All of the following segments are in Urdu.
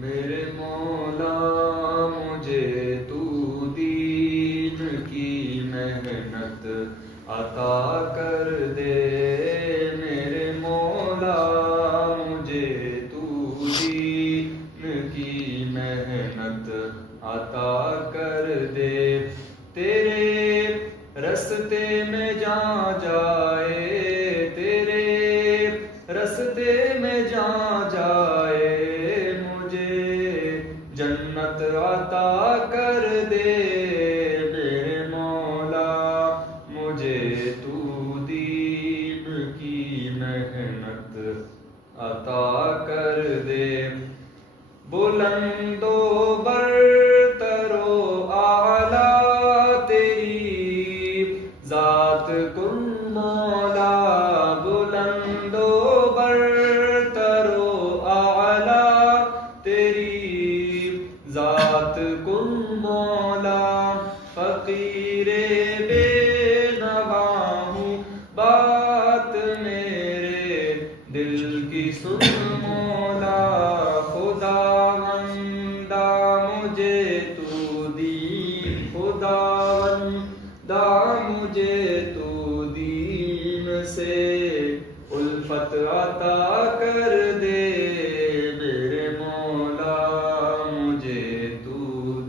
میرے مولا مجھے تو دین کی محنت عطا کر دے، میرے مولا مجھے تو دین کی محنت عطا کر دے، تیرے رستے میں جہاں جائے، تیرے رستے میں جہاں جائے، مجھے جنت عطا کر دے، میرے مولا مجھے تو دین کی محنت عطا کر دے، بلند و برتر و اعلیٰ تیری ذات کن مولا، بلند و برتر و اعلیٰ تیری ذات کن مولا، فقیر بے نوا ہوں بات میرے دل کی سن مولا، خداوندا مجھے تو دین، خداوندا مجھے تو دین سے الفت عطا کر دے، میرے مولا مجھے تو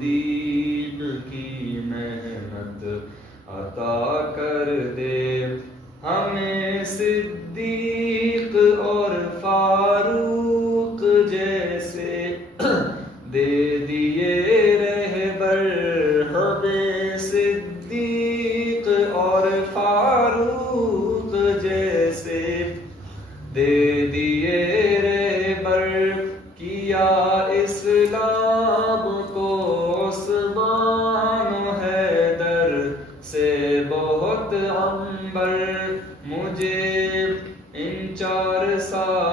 دین کی محنت عطا کر دے، ہمیں صدیق اور فاروق جیسے دے دیے رہبر، ہمیں صدیق اور فاروق جیسے دے دیے رہبر، کیا اسلام کو عثمان و حیدر سے بہت عنبر، مجھے ان 4 سال